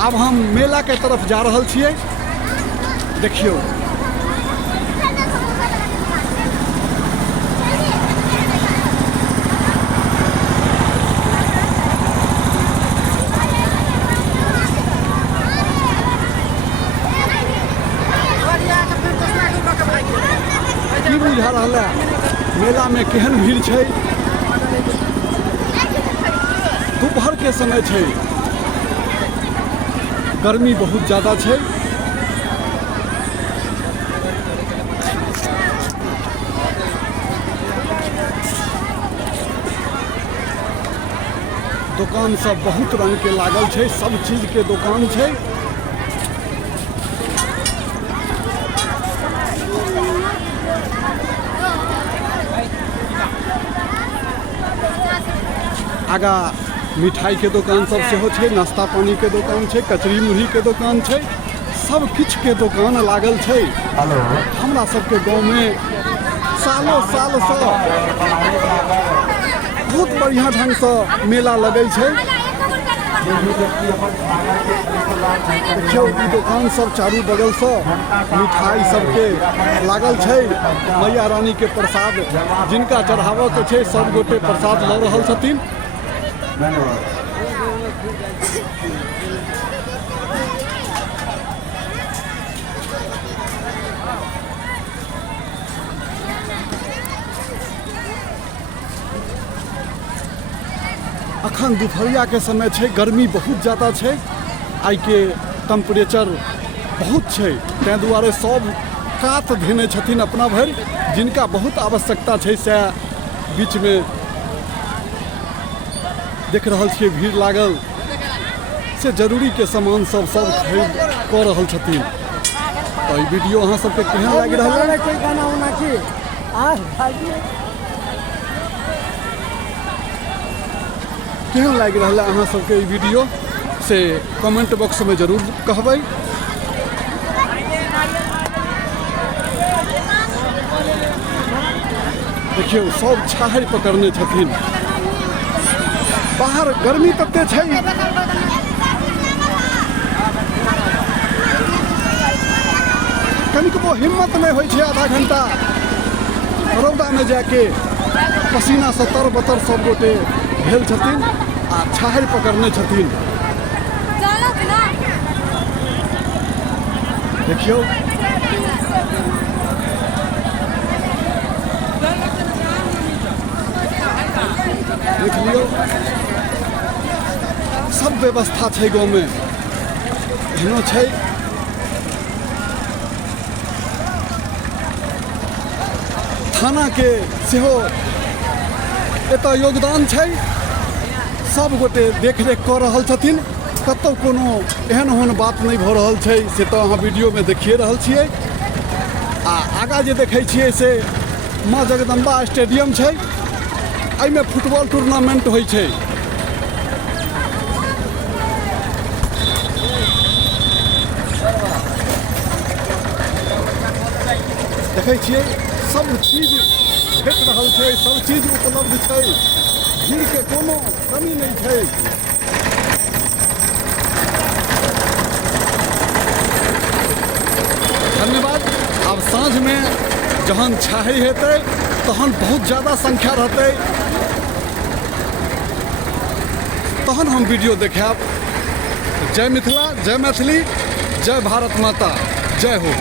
अब हम मेला के तरफ जा रहल छियै। देखियो की बुझा रहल है मेला में केहन भीड़ छै। दोपहर के समय छै, गर्मी बहुत ज़्यादा छै। दुकान सब बहुत रंग के लागल छै, सब चीज के दुकान छै। आगा मिठाई के दुकान सब सेहो छै, नाश्ता पानी के दुकान छै, कचरी मुरही के दुकान छै, सब किछ के दुकान लागल छै। हमरा सबके गांव में सालों साल से बहुत बढ़िया ढंग से मेला लगे छै। देखियो ई दुकान सब चारू बगल से मिठाई सबके लागल छै। मैया रानी के प्रसाद जिनका चढ़ावा के छै सब गोटे प्रसाद लऽ रहल छथिन। अखन दुपहरिया के समय छै, गर्मी बहुत ज़्यादा छै, आई के टेम्परेचर बहुत छै, तैं दुआरे सब कात धेने छथिन अपना भरि। जिनका बहुत आवश्यकता छै से बीच में देख रहल छियै भीड़ लागल, से जरूरी के सामान सब खरीद कऽ रहल छथिन। तो ई वीडियो अहाँ सबके केहन लागि रहल है? केहन लागि रहल है अहाँ सबके ई वीडियो से कमेंट बॉक्स में जरूर कहबै। देखियो सब छाहरि पकड़ने छथिन, बाहर गर्मी तते छै। कनिको हिम्मत नहीं होइ छै आधा घंटा रौदा में जाके पसीना से तर बतर सब गोटे भेल छथिन आ छाहरि पकड़ने छथिन। देखियो देख लियो सब व्यवस्था छै गाँव में, एहनो छै। थाना के सेहो एतऽ योगदान छै, सब गोटे देख रेख कऽ रहल छथिन। कतौ कोनो एहन ओहन बात नहीं भऽ रहल छै से तो अहाँ वीडियो में देखिए रहल छियै। आ आगा जे देखै छियै से माँ जगदम्बा स्टेडियम छै, एहिमे फुटबॉल टूर्नामेंट होइ छै। देखै छियै सब चीज भेट रहल छै, सब चीज उपलब्ध छै, भीड़ के कोनो कमी नहीं छै। धन्यवाद। अब साँझ में जहन छाहरि हेतै तहन बहुत ज़्यादा संख्या रहतै, तहन हम वीडियो देखाब। जय मिथिला, जय मैथिली, जय भारत माता, जय हो।